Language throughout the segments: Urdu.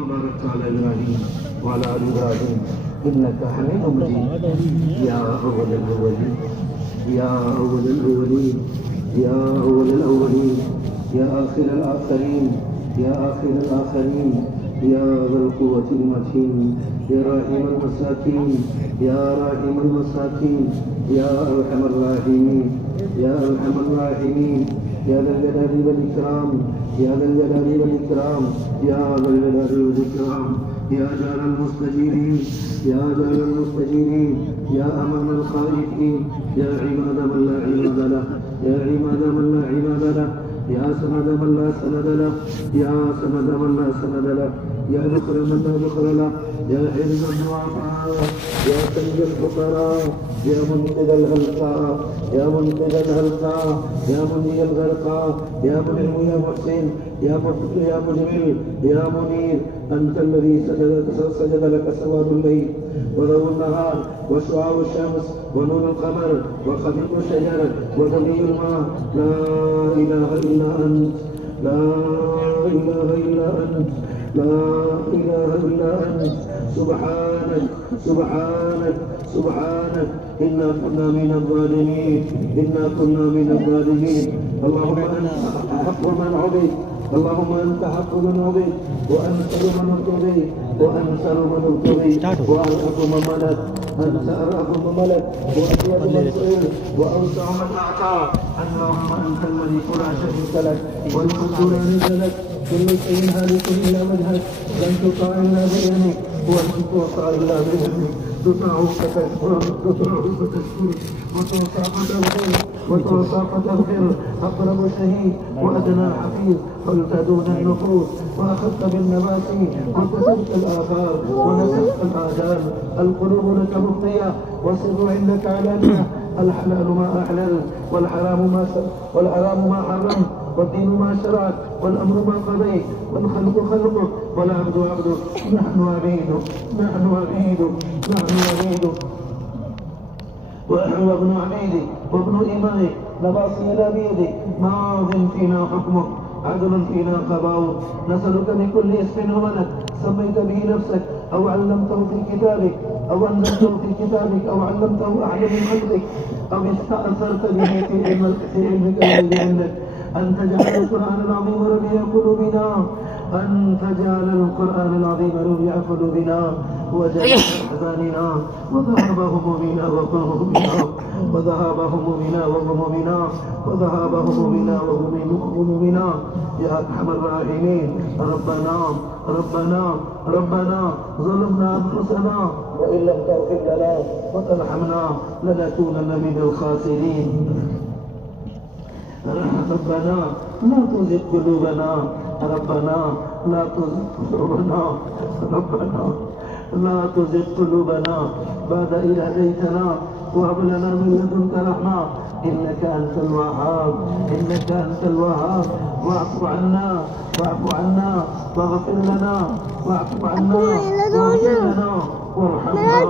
وبارك على إبراهيم وعلى آل إبراهيم إنك حميد مجيد. يا أول الأولين يا أول الأولين يا أول الأولين يا آخر الآخرين يا آخر الآخرين يا ذا القوة المتين يا راحم المساكين يا راحم المساكين يا أرحم الراحمين يا أرحم الراحمين يا ذا الجلال والإكرام يا ذا الجلال والإكرام يا ذا الجلال والإكرام يا جار المستجيبين يا جار المستجيبين يا أمام الخائفين يا عماد من لا عماد له يا عماد من لا عماد له يا سند من لا سند له يا سند من لا سند له يا ذخر من لا ذخر له يا حرز الضعفاء يا سيد الفقراء يا منقذ الهلكاء يا منقذ الهلكاء يا منجي الغرقاء يا منعم يا محسن يا مفتح يا مجمل يا منير أنت الذي سجد لك سواد الليل وضوء النهار وشعاع الشمس ونور القمر وخفيف الشجر وثني الماء لا إله إلا أنت لا إله إلا أنت لا إله إلا أنت سبحانك سبحانك سبحانك إنا كنا من الظالمين إنا كنا من الظالمين اللهم أنت حق من عبد اللهم أنت حق من عبد وأنصر من ارتضي وأنصر من ارتضي وأرأف من ملك أنت أرأف من ملك وأطيب من سئل وأوسع من أعطى اللهم أنت الملك لا شريك لك والملك لا ند لك كل شيء هالك إلا وجهك لن تطاع إلا بإذنك ولن تعصى إلا بإذنك تطاعك تشكر تطاعك تشكر وتوصى فتغفر وتوصى فتغفر أقرب شهيد وأدنى حفيظ قلت دون النفوس وأخذت بالنبات وكتبت الآثار ونسفت الآجال القلوب لك مفضية والسر عندك علانية الحلال ما أحلل والحرام ما حرم والدين ما شرعت والأمر ما قضيت والخلق خلقك والعبد عبدك نحن عبيدك نحن عبيدك نحن عبيدك ونحن ابن عبيدك وابن إمائك نواصينا بيدك ماض فينا حكمك عدل فينا قضاؤك نسألك بكل اسم هو لك سميت به نفسك أو علمته في كتابك أو أنزلته في كتابك أو علمته أحد من خلقك أو استأثرت به في علمك الذي عندك أن تجعل القرآن العظيم ربيع قلوبنا أن تجعل القرآن العظيم ربيع قلوبنا وجلاء أحزاننا وذهاب همومنا وغمومنا وذهاب همومنا وغمومنا وذهاب همومنا وغمومنا يا أرحم الراحمين ربنا ربنا ربنا ظلمنا أنفسنا وإن لم تغفر لنا وترحمنا لنكونن من الخاسرين ربنا لا تزغ قلوبنا ربنا لا تزغ قلوبنا ربنا لا تزغ قلوبنا بعد إذ هديتنا وهب لنا من لدنك رحمة إنك أنت الوهاب إنك أنت الوهاب واعف عنا واعف عنا واغفر لنا واعف عنا واغفر لنا وارحمنا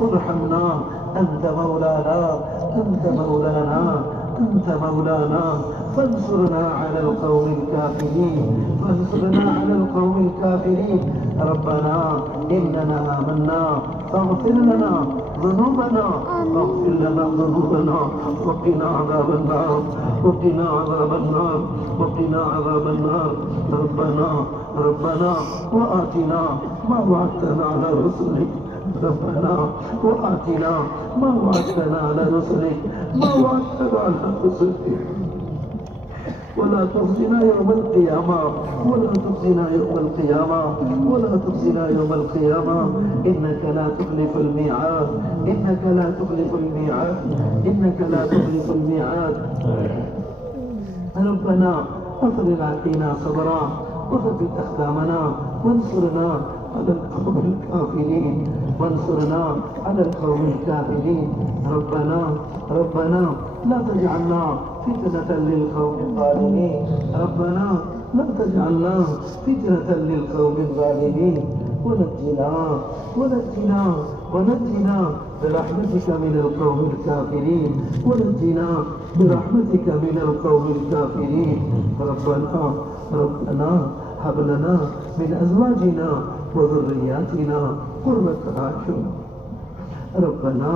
وارحمنا أنت مولانا أنت مولانا أنت مولانا فانصرنا على القوم الكافرين فانصرنا على القوم الكافرين ربنا إننا آمنا فاغفر لنا ذنوبنا واغفر لنا ذنوبنا وقنا عذاب النار وقنا عذاب النار وقنا عذاب النار ربنا ربنا وآتنا ما وعدتنا على رسلك ربنا وآتنا ما وعدتنا على رسلك ما وعدتنا على رسلك ولا تخزنا يوم القيامة ولا تخزنا يوم القيامة ولا تخزنا يوم القيامة إنك لا تخلف الميعاد إنك لا تخلف الميعاد إنك لا تخلف الميعاد ربنا أفرغ علينا صبرا وثبت أقدامنا وانصرنا على القوم الكافرين وانصرنا على القوم الكافرين ربنا ربنا لا تجعلنا فتنة للقوم الظالمين ربنا لا تجعلنا فتنة للقوم الظالمين ونجنا ونجنا ونجنا برحمتك من القوم الكافرين ونجنا برحمتك من القوم الكافرين ربنا ربنا هب لنا من أزواجنا وذرياتنا قرة أعين. ربنا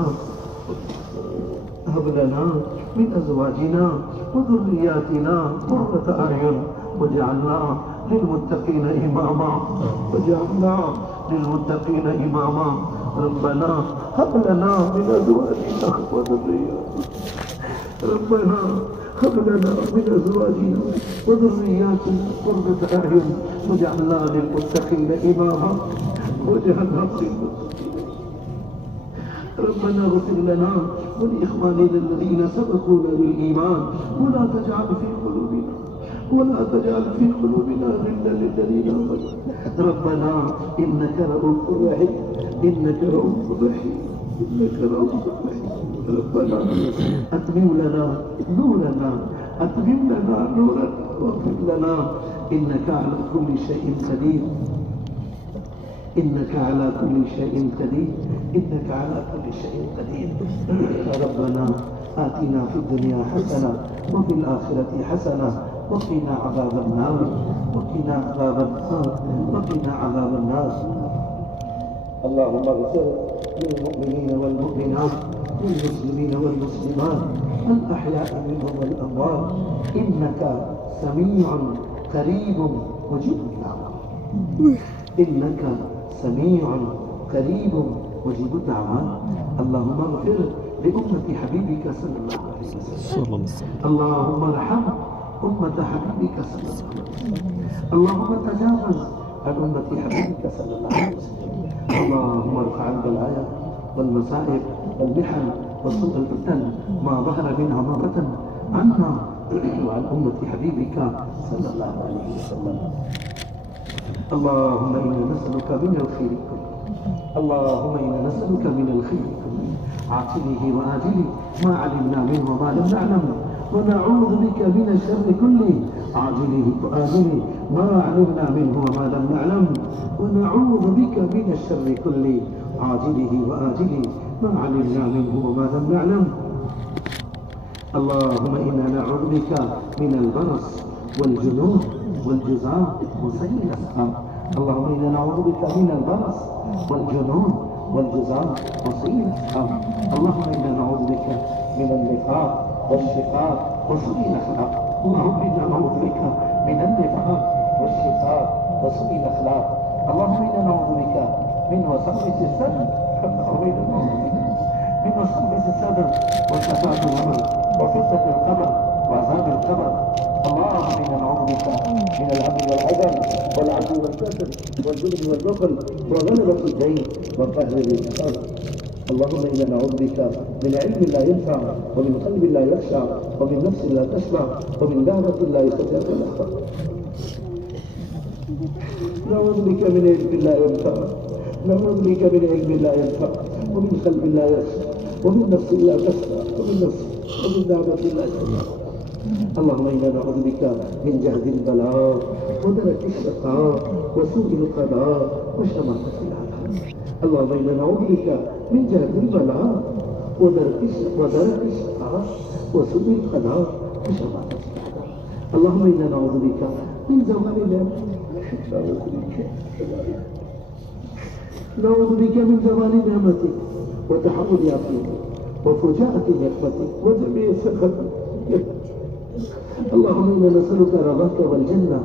هب لنا من أزواجنا وذرياتنا قرة أعين واجعلنا للمتقين إماما. واجعلنا للمتقين إماما. ربنا هب لنا من أزواجنا وذرياتنا. ربنا هب لنا من أزواجنا وذرياتنا قرة أعين واجعلنا للمتقين إماما. واجعلنا للمتقين. ربنا اغفر لنا ولإخواننا الذين سبقونا بالإيمان ولا تجعل في قلوبنا غلا للذين آمنوا. ربنا إنك رؤوف رحيم. إنك رؤوف رحيم. إنك رؤوف رحيم. ربنا أتمم لنا نورنا. أتمم لنا نورنا واغفر لنا إنك على كل شيء قدير. إنك على كل شيء قدير. إنك على كل شيء قدير. ربنا آتنا في الدنيا حسنة وفي الآخرة حسنة وقنا عذاب النار. وقنا عذاب النار. وقنا عذاب النار. اللهم اغفر للمؤمنين والمؤمنات والمسلمين والمسلمات الأحياء منهم والأموات إنك سميع قريب مجيب الدعوات. إنك سميع قريب مجيب الدعوات. اللهم اغفر لأمة حبيبك صلى الله عليه وسلم. اللهم ارحم أمة حبيبك صلى الله عليه وسلم. اللهم تجاوز عن أمة حبيبك صلى الله عليه وسلم. اللهم ارفع البلايا والمصائب والمحن وسوء الفتن ما ظهر منها ما بطن عنا وعن أمة حبيبك صلى الله عليه وسلم. اللهم إنا نسألك من الخير كله. اللهم إنا نسألك من الخير كله عاجله وآجله ما علمنا منه وما لم نعلم ونعوذ بك من الشر كله عاجله وآجله ما علمنا منه وما لم نعلم ونعوذ بك من الشر كله عاجله وآجله ما علمنا منه وما لم نعلم. اللهم إنا نعوذ بك من البرص والجنون والجزام وسيء الأسقام. اللهم إنا نعوذ بك من البرص والجنون والجزام وسيء الأسقام. اللهم إنا نعوذ بك من النفاق والشقاق وسوء الأخلاق. اللهم إنا نعوذ بك من النفاق والشقاق وسوء الأخلاق. اللهم إنا نعوذ بك من وسوسة الصدر. اللهم إنا نعوذ بك من وسوسة الصدر وشفاعة الأمر وفتنة القبر وعذاب القبر. اللهم إنا نعوذ بك من الهم والحزن والعجز والكسل والجبن والبخل وغلبة الدين وقهر الرجال. اللهم إنا نعوذ بك من علم لا ينفع ومن قلب لا يخشع ومن نفس لا تشبع ومن دعوة لا يستطيع الأخطاء. نعوذ بك من علم لا ينفع. نعوذ بك من علم لا ينفع ومن قلب لا يخشع ومن نفس لا تشبع ومن دعوة لا يستطيع. اللهم إنا نعوذ بك من جهد البلاء ودرك الشقاء وسوء القضاء وشماتة الأعداء. اللهم إنا نعوذ بك من جهد البلاء ودرك الشقاء وسوء القضاء وشماتة الأعداء. اللهم إنا نعوذ بك من زوال نعمتك وتحول عافيتك وفجاءة نعمتك وجميع سخطك. اللهم إنا نسألك رضاك والجنة.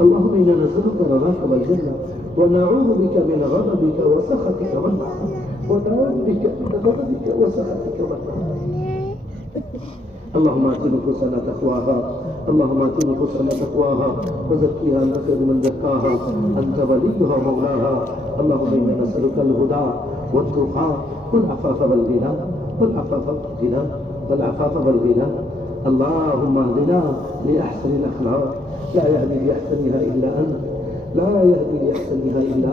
اللهم إنا نسألك رضاك والجنة ونعوذ بك من غضبك وسخطك والنار. ونعوذ بك من غضبك وسخطك والنار. اللهم آت نفوسنا تقواها. اللهم آت نفوسنا تقواها وزكيها أنت خير من زكاها أنت وليها مولاها. اللهم إنا نسألك الهدى والتقى والعفاف والغنى والعفاف والغنى. اللهم اهدنا لأحسن الأخلاق لا يهدي لأحسنها إلا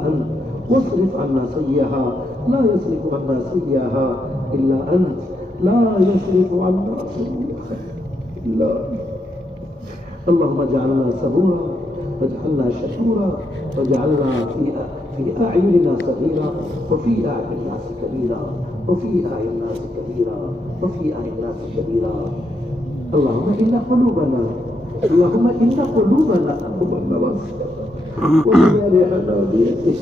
أنت. واصرف عنا سيئها لا يصرف عنا سيئها إلا أنت. اللهم اجعلنا صبورا واجعلنا شكورا واجعلنا في أعيننا صغيرا وفي أعين الناس كبيرا وفي أعين الناس كبيرا. اللهم إن قلوبنا وجوارح ناديته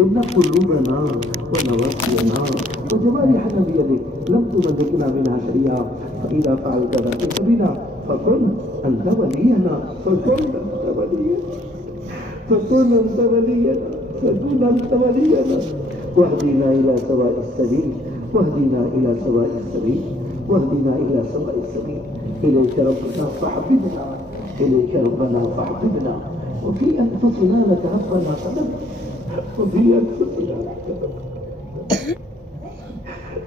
إن قلوبنا ونواصينا وجوارحنا بيدك لم تملكنا منها شيئا فإذا فعلت ذلك بنا فكن أنت ولينا فكن أنت ولينا واهدنا إلى سواء السبيل إليك ربنا فحببنا وفي أنفسنا لك ربنا صدق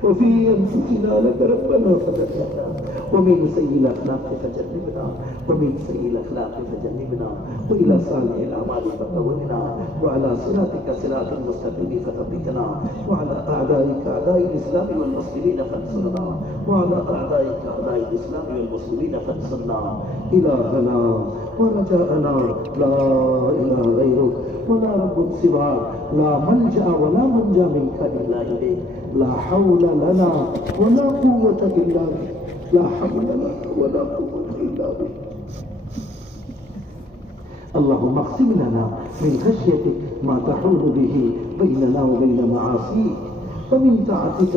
وفي أنفسنا لك ربنا صدقنا ومن سيء الأخلاق فجنبنا وإلى صالح الأعمال فقومنا وعلى صراطك صراط المستقيم فثبتنا وعلى أعدائك أعداء الإسلام والمسلمين فانصرنا إلهنا ورجاءنا لا إله غيرك ولا رب سواك لا ملجأ ولا منجا منك إلا إليك لا حول لنا ولا قوة إلا بك اللهم اقسم لنا من خشيتك ما تحول به بيننا وبين معاصيك ومن طاعتك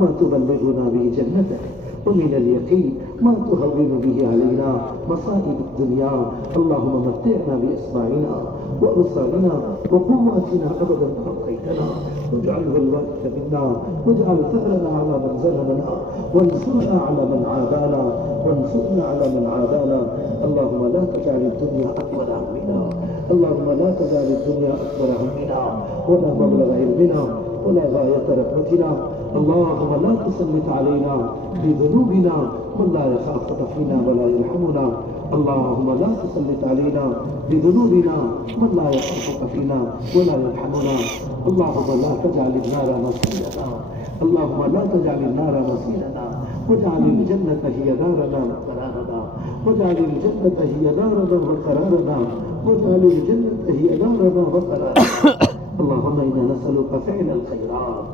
ما تبلغنا به جنتك ومن اليقين ما تهون به علينا مصائب الدنيا اللهم متعنا بأسماعنا وأبصارنا وقواتنا أبدا ما أبقيتنا واجعله الوارث منا واجعل ثأرنا على من ظلمنا وانصرنا على من عادانا اللهم لا تجعل الدنيا أكبر همنا ولا مبلغ علمنا ولا غاية رحمتنا اللهم لا تسلط علينا بذنوبنا من لا يخافك فينا ولا يرحمنا اللهم لا تسلط علينا بذنوبنا من لا يخافك فينا ولا يرحمنا اللهم لا تجعل النار مصيرنا واجعل الجنة هي دارنا وقرارنا اللهم إنا نسألك فعل الخيرات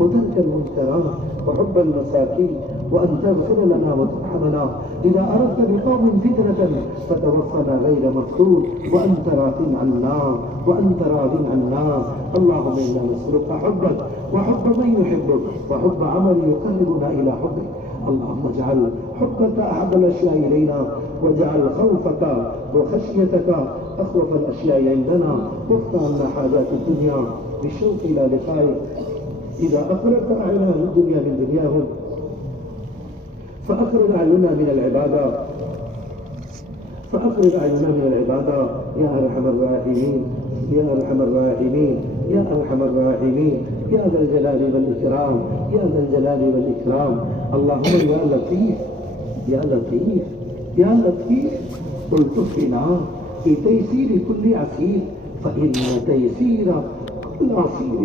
وترك المنكرات وحب المساكين وأن تغفر لنا وترحمنا إذا أردت بقوم فتنة فتوفنا غير مفتون وأنت راض عنا اللهم إنا نسألك حبك وحب من يحبك وحب عمل يقربنا إلى حبك اللهم اجعل حبك أحب الأشياء إلينا واجعل خوفك وخشيتك أخوف الأشياء عندنا واقطع عنا حاجات الدنيا بالشوق إلى لقائك إذا أخرجت أعيننا الدنيا من دنياهم فأخرج أعيننا من العبادة يا أرحم الراحمين يا ذا الجلال والإكرام اللهم يا لطيف الطف بنا في تيسير كل عسير فإن تيسير كل عسير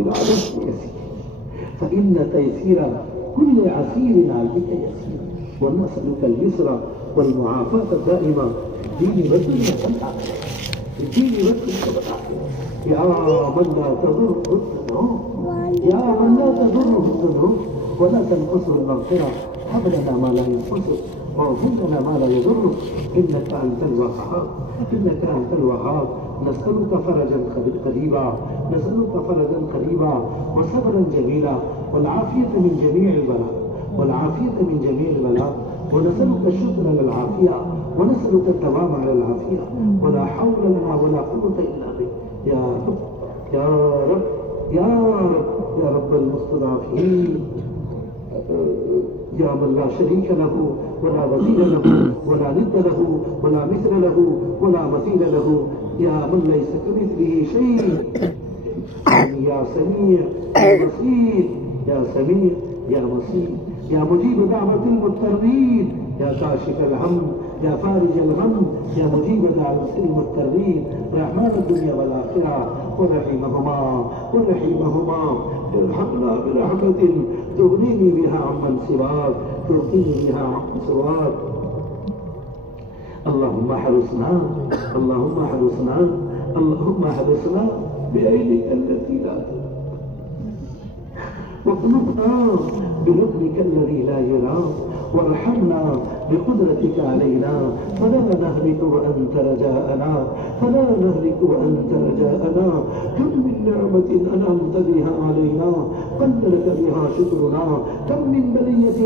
عليك يسير ونسألك اليسر والمعافاة الدائمة في الدين والدنيا يا من لا تضره الذنوب ولا تنقصه المغفرة هب لنا ما لا ينقصه واغفر لنا ما لا يضرك إنك أنت الوهاب نسألك فرجا قريبا وصبرا جميلا والعافية من جميع البلاء ونسألك الشكر على العافية ونسألك الدوام على العافية ولا حول لنا ولا قوة إلا بك يا رب المستضعفين يا من لا شريك له ولا وزير له ولا ند له ولا مثل له ولا مثيل له يا من ليس كمثله شيء يا سميع يا بصير يا مجيب دعوة المضطرين يا كاشف الهم يا فارج الغم يا مجيب دعوة المضطرين رحمن الدنيا والآخرة ورحيمهما ارحمنا برحمة تغنيني بها عمن سواك اللهم احرسنا بأيديك التي لا واطلبنا بركنك الذي لا يرام وارحمنا بقدرتك علينا فلا نهلك وأنت رجاءنا فلا نهلك وأنت رجاءنا كم من نعمة أنعمت بها علينا قل لك بها شكرنا كم من بلية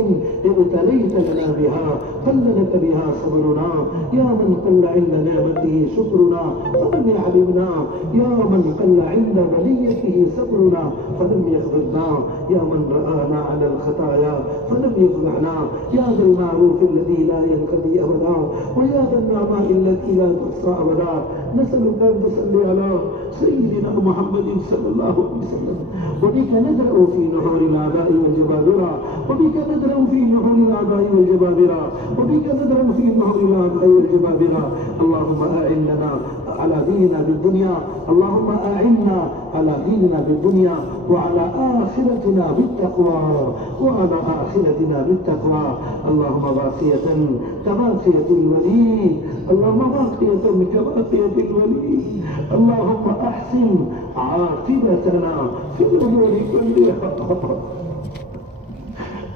ابتليت لنا بها قل لك بها صبرنا يا من قل عند نعمته شكرنا فلم يعلمنا يا من قل عند بليته صبرنا فلم يغفرنا يا من رآنا على الخطايا فلم يفضحنا يا ذا المعروف الذي لا ينقضي أبدا ويا ذا النعماء التي لا تحصى أبدا نسألك أن تصلي على سيدنا محمد صلى الله عليه وسلم وبك ندرأ في نحور الأعداء والجبابرة وبك ندرأ في نحور الأعداء والجبابرة وبك ندرأ في نحور الأعداء والجبابرة اللهم أعنا على ديننا بالدنيا اللهم أعنا على ديننا بالدنيا وعلى آخرتنا بالتقوى وعلى آخرتنا بالتقوى اللهم باقية كباقية الولي اللهم باقية كباقية الولي اللهم أحسن عاقبتنا في الأمور كلها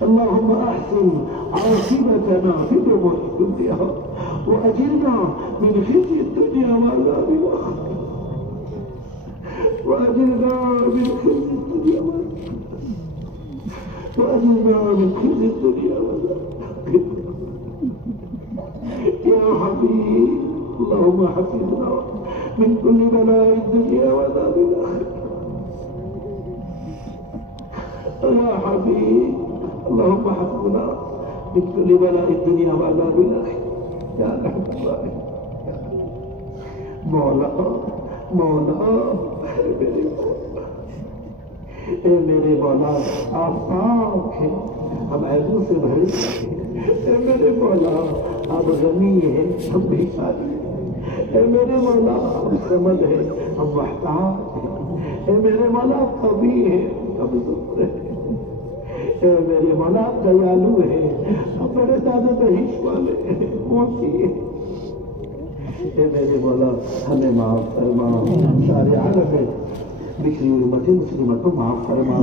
اللهم أحسن عاقبتنا في الأمور كلها وأجرنا من خزي الدنيا وعذاب الآخرة وأجرنا من خزي الدنيا وأجرنا من خزي الدنيا يا حبيب اللهم حفظنا من كل بلاء الدنيا وعذاب الآخرة يا حبيب اللهم حفظنا من كل بلاء الدنيا وعذاب الآخرة يا رحمة الله مولا مولا اے میرے مولا آپ پاک ہیں ہم عیبوں سے بھرے اے میرے مولا آپ غنی ہیں ہم بھکاری ہیں اے میرے مولا آپ سمد ہیں ہم محتاج ہیں اے میرے مولا آپ قوی ہیں ہم ضرور ہیں اے میرے مولا آپ دیالو ہیں آپ بڑے زیادہ بہش والے ہیں موتی ہیں اے میرے مولا ہمیں معاف فرما سارے عالم میں بکھری ہوئی امت مسلمہ کو معاف فرما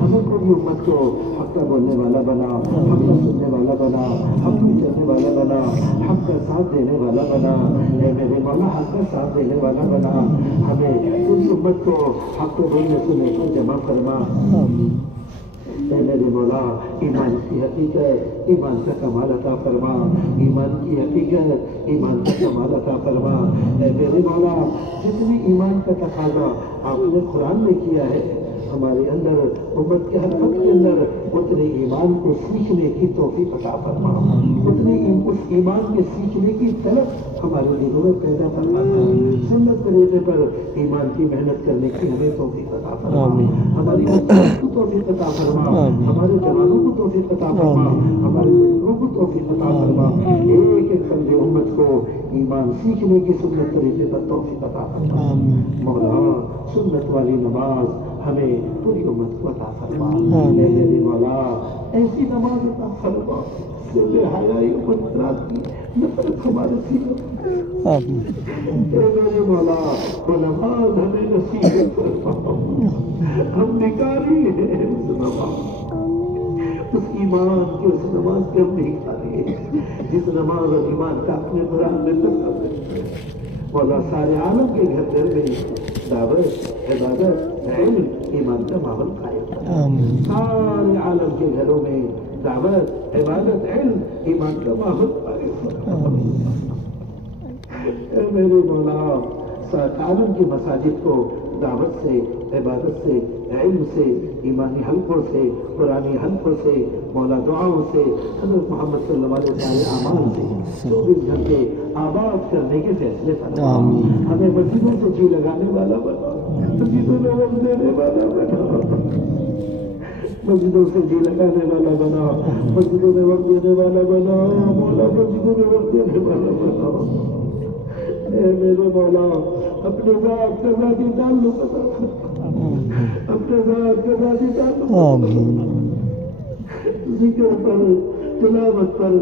ہمیں پوری امت کو حق کا بولنے والا بنا حق کا سننے والا بنا حق کی چلنے والا بنا حق کا ساتھ دینے والا بنا اے میرے مولا حق کا ساتھ دینے والا بنا ہمیں پوری امت کو حق کو بولنے سننے کو جمع فرما اے میرے مولا ایمان کی حقیقت ایمان کا کمال عطا فرما ایمان کی حقیقت ایمان کا کمال عطا فرما اے میرے مولا جتنی ایمان کا تقاضا آپ نے قرآن میں کیا ہے ہمارے اندر امت کے ہر وقت کے اندر اتنے ایمان کو سیکھنے کی توفیق عطا فرما اتنے اس ایمان کے سیکھنے کی طلب ہمارے دلوں میں پیدا فرما سنت طریقے پر ایمان کی محنت کرنے کی ہمیں توفیق عطا فرما ہماری امت کو توفیق عطا فرما ہمارے جوانوں کو توفیق عطا فرما ہمارے بزرگوں کو توفیق عطا فرما ایک ایک فرد امت کو ایمان سیکھنے کی سنت طریقے پر توفیق عطا فرما مولا سنت والی نماز ہمیں پوری امت کو عطا فرما اے میرے مولا ایسی نماز عطا فرما جو بے حیائی امت رات کی نفرت ہمارے سینوں اے میرے مولا وہ نماز ہمیں نصیب فرما ہم بیکاری ہیں اس نماز اس ایمان کی اس نماز کے ہم بیکاری ہیں جس نماز اور ایمان کا اپنے قرآن میں تذکرہ مولا سارے عالم کے گھر میں دعوت عبادت علم ایمان کا ماحول قائم سارے عالم کے گھروں میں دعوت عبادت علم ایمان کا ماحول قائم اے میرے مولا سارے عالم کی مساجد کو دعوت سے عبادت سے علم سے ایمانی حلقوں سے قرآنی حلقوں سے مولا دعاؤں سے حضرت محمد صلی اللہ علیہ وسلم اعمال سے 24 گھنٹے آباد کرنے کے فیصلے فرما ہمیں مسجدوں سے جی لگانے والا بنا مسجدوں میں وقت دینے والا بنا مسجدوں سے جی لگانے والا بنا مسجدوں میں وقت دینے والا بنا مولا مسجدوں میں وقت دینے والا بنا اے میرے مولا اپنے ذات کا ذاتی تعلق عطا فرما اپنے ذات کا ذاتی تعلق ذکر پر تلاوت پر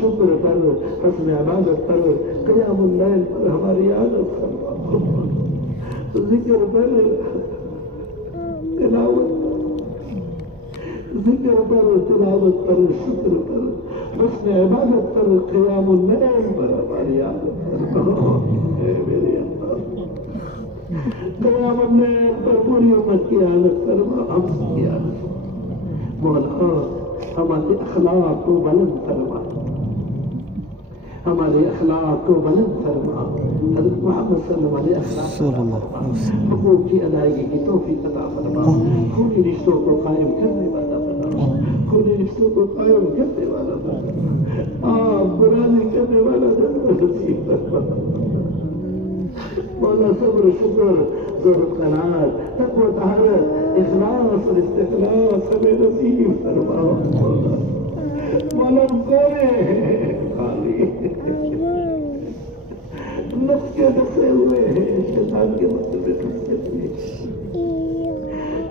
شکر پر حسن عبادت پر قیام اللیل پر ہماری عادت فرما ذکر پر تلاوت پر ذکر پر تلاوت پر شکر پر حسن عبادت پر قیام اللیل پر ہماری عادت فرما اے میرے اللہ قیام اللیل پر پوری امت کی عادت فرما ہم سب کی عادت فرما مولا ہمارے اخلاق کو بلند فرما ہمارے اخلاق کو بلند فرما حضرت محمد صلی اللہ علیہ وسلم حقوق کی ادائیگی کی توفیق عطا فرما خونی رشتوں کو قائم کرنے والا بنا خونی رشتوں کو قائم کرنے والا بنا آپ برانی کرنے والا نصیب فرما مولا صبر شکر ضرورت قناعت تقوی طہارت اخلاص اور استخلاص ہمیں نصیب فرما مولا کونے خالی نفس کے دسے ہوئے ہیں شیطان کے مطلب دسے ہوئے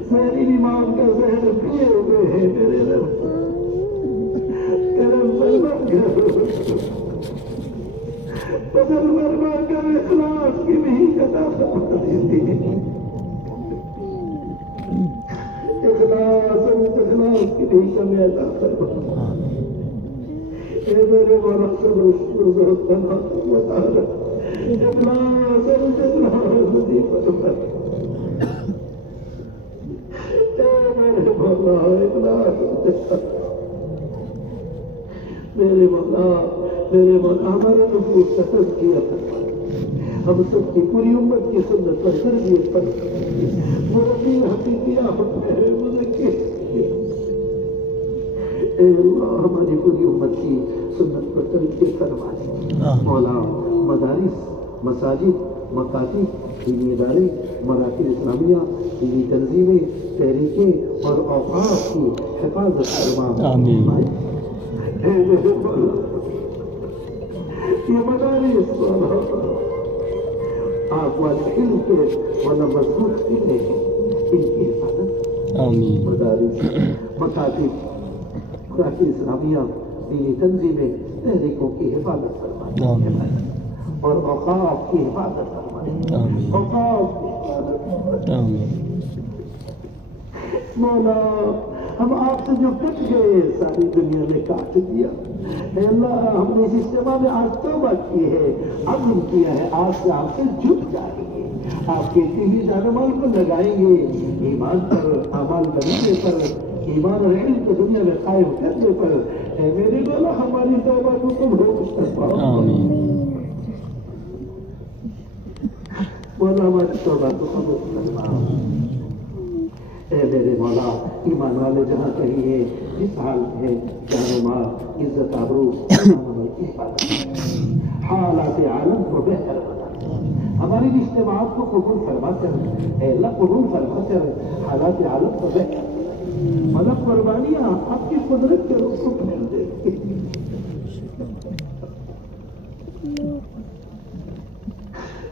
ساری ایمان کا زہر پیے ہوئے ہیں میرے رب کرم فرما کر بدل فرما کر اخلاص کی بھی عطا فرما دیتی اخلاص اور استخلاص کی بھی کمی عطا فرما اے میرے مولا صبر شکر ضرورت بنا و تعالی اخلاص اور استخلاص نصیب فرما اے میرے مولا اخلاص اور استخلاص میرے مولا ہمارے نفوس کا تزکیہ فرما ہم سب کی پوری امت کی سنت پر تربیت پر مربی حقیقی آفت میں ہے مذکر اے اللہ ہماری پوری امت کی سنت پر تربیت فرما دے مولا مدارس مساجد مکاتب دینی ادارے مراکز اسلامیہ دینی تنظیمیں تحریکیں اور اوقاف کی حفاظت فرما آمین اے میرے مولا یہ مدارس آپ والے علم کے والا مضبوط سینے ہیں ان کی حفاظت آمین مدارس مکاتب مراکز اسلامیہ دینی تنظیمیں تحریکوں کی حفاظت فرمائیں اور اوقاف کی حفاظت فرمائیں اوقاف کی حفاظت فرمائیں مولا ہم آپ سے جو کٹ گئے ساری دنیا نے کاٹ دیا اے اللہ ہم نے اس اجتماع میں آج توبہ کی ہے عزم کیا ہے آج سے آپ سے جھک جائیں گے آپ کے تیلی جانمال کو لگائیں گے ایمان پر اعمال بنانے پر ایمان اور علم کو دنیا میں قائم کرنے پر اے میرے مولا ہماری توبہ کو تم روک فرماؤ مولا ہماری توبہ کو قبول فرماؤ اے میرے مولا ایمان والے جہاں کہیں ہیں جس حال میں جان و مال عزت آبرو کی حفاظت حالات عالم کو بہتر بنا ہماری اجتماعات کو قبول فرما کر اے اللہ قبول فرما کر حالات عالم کو بہتر بنا مطلب قربانیاں آپ کی قدرت کے روح کو پھیل دے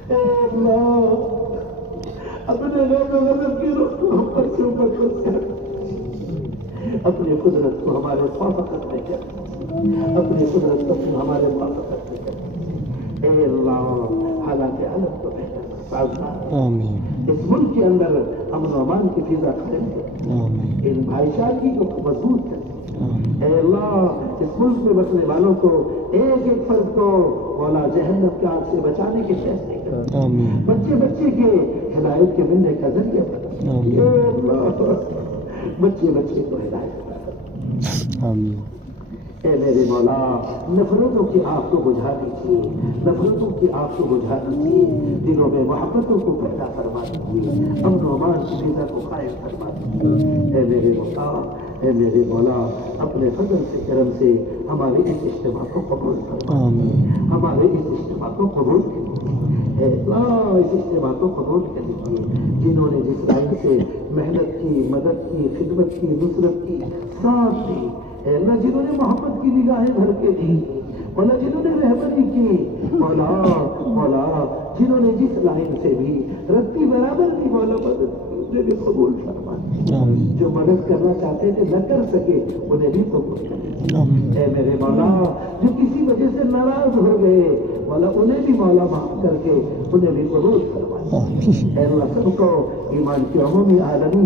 اے اللہ اپنے غضب کی روح کو ہم پر سے اوپر کر اپنی قدرت کو ہمارے موافقت میں کر اپنی قدرت کو ہمارے موافقت میں کر اے اللہ حالات عالم کو بہتر سازگار اس ملک کے اندر امن و امان کی فضا قائم کر ان بھائی چارگی کو مضبوط کر اے اللہ اس ملک میں بسنے والوں کو ایک ایک فرد کو مولا جہنم کے آگ سے بچانے کے فیصلے کر بچے بچے کے ہدایت کے ملنے کا ذریعہ بنا اے اللہ بچے بچے کو ہدایت کر اے میرے مولا نفرتوں کی آگ کو بجھا دیجیے نفرتوں کی آگ کو بجھا دیجیے دلوں میں محبتوں کو پیدا فرما دیجیے امن و امان کی فضا کو قائم فرما دیجیے اے میرے مولا اپنے فضل سے کرم سے ہمارے اس اجتماع کو قبول فرما ہمارے اس اجتماع کو قبول کر اس اجتماع کو قبول کر لیجیے جنہوں نے جس لائن سے محنت کی مدد کی خدمت کی نصرت کی ساتھ دی اے اللہ جنہوں نے محبت کی نگاہیں بھر کے دی مولا جنہوں نے رحمتی کی مولا جنہوں نے جس لائن سے بھی رتی برابر کی مولا مدد کی انہیں بھی قبول فرما جو مدد کرنا چاہتے تھے نہ کر سکے انہیں بھی قبول کر اے میرے مولا جو کسی وجہ سے ناراض ہو گئے مولا انہیں بھی مولا معاف کر کے انہیں بھی قبول فرما اے اللہ سب کو ایمان کی عمومی عالمی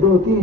2, 3,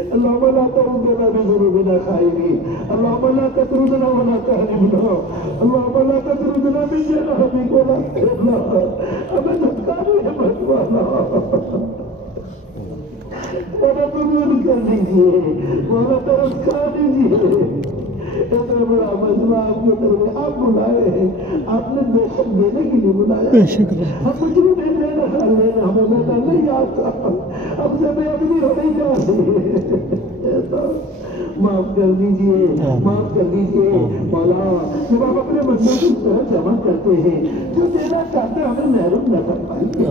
اللهم لا تردنا بذنوبنا خائبين، اللهم لا تطردنا ولا تهلكنا، اللهم لا تطردنا من جنابك ولا تهلكنا، ابدا قابل مدوانا، ولا قبول کر دیجیے، ولا ترس کھا دیجیے۔ اتنا بڑا مجمع آپ کے طرف آپ بلائے ہیں، آپ نے بے شک دینے کے لیے بلایا، ہم کچھ بھی نہیں دینا، ہمیں دینا نہیں آتا، اب سے بے ادبی ہو نہیں جاتی، معاف کر دیجیے، معاف کر دیجیے مولا۔ جب آپ اپنے بندوں کی طرح جمع کرتے ہیں، جو دینا چاہتے ہیں ہمیں محروم نہ فرمائیے،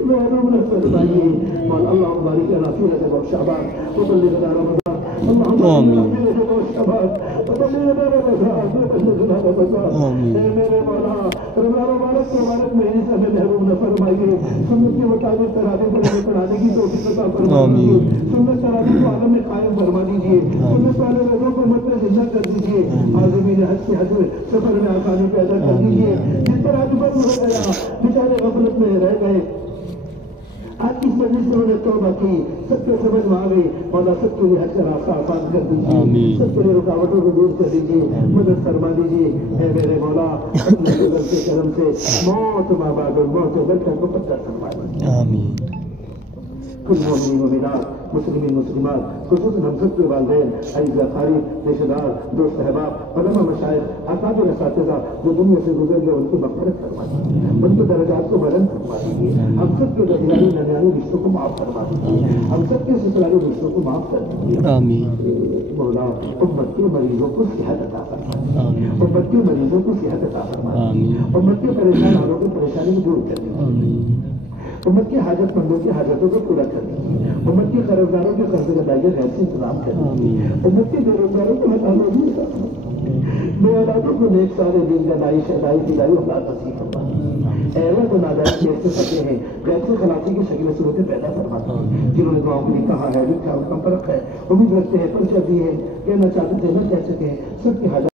محروم نہ فرمائیے مولا۔ اللہم بارک لنا فی رجب و شعبان وبلغنا رمضان، اللہم بارک لنا فی رجب و شعبان وبلغنا رمضان وبلغنا رمضان۔ اے میرے مولا، رمضان مبارک کے مبارک مہینے سے ہمیں محروم نہ فرمائیے، سنت کے مطابق تراویح پڑھانے کی توفیق عطا فرمائیے، سنت تراویح کو عالم میں قائم فرما دیجیے، سنت والے روزوں کو مت میں زندہ کر دیجیے، عازمین حج کے حج سفر میں آسانی پیدا کر دیجیے، جس پر حج بند ہو گیا بیچارے غفلت میں رہ گئے، آج کی مجلس میں انہوں نے توبہ کی، سب کے سمجھ میں آ گئی، مولا سب کے لیے حج کا راستہ آسان کر دیجیے، سب کے لیے رکاوٹوں کو دور کر دیجیے، مدد فرما دیجیے۔ اے میرے مولا، اپنے فضل کے کرم سے موت ما بعد الموت برکت کو پتہ فرما دیجیے۔ آمین۔ کل مومنین مومنات، مسلمین مسلمات، خصوصاً ہم سب کے والدین، اعزاء قریب، رشتہ دار، دوست احباب، علماء مشائخ، اکابر اساتذہ جو دنیا سے گزر گئے، ان کی مغفرت فرما دیجیے، ان کے درجات کو بلند فرما دیجیے، ہم سب کے درمیانی ننیانے رشتوں کو معاف فرما دیجیے، ہم سب کے سسرالی رشتوں کو معاف کر دیجیے۔ آمین۔ مولا، امت کے مریضوں کو صحت عطا فرما، امت کے مریضوں کو صحت عطا فرما، امت کے پریشان حالوں کی پریشانی کو دور کر دیجیے، امت کے حاجت مندوں کی حاجتوں کو پورا کر دیجیے، امت کے قرضداروں کے قرض ادائیگی غیر سے انتظام کر دیجیے، امت کے بے روزگاروں کو ہٹانا دور کر، بے اولادوں کو نیک سارے دین کا دائی شہدائی دلائی اولاد نصیب فرما، اے اللہ تو نادانی کیسے سکتے ہیں غیر سے خلاصی کی شکل صورتیں پیدا فرماتی ہیں جنہوں نے دعاؤں کے لیے کہا ہے لکھا ہے کم پر رکھا ہے امید رکھتے ہیں پرچہ دی ہے کہنا چاہتے تھے نہ کہہ سکے سب کی حاجت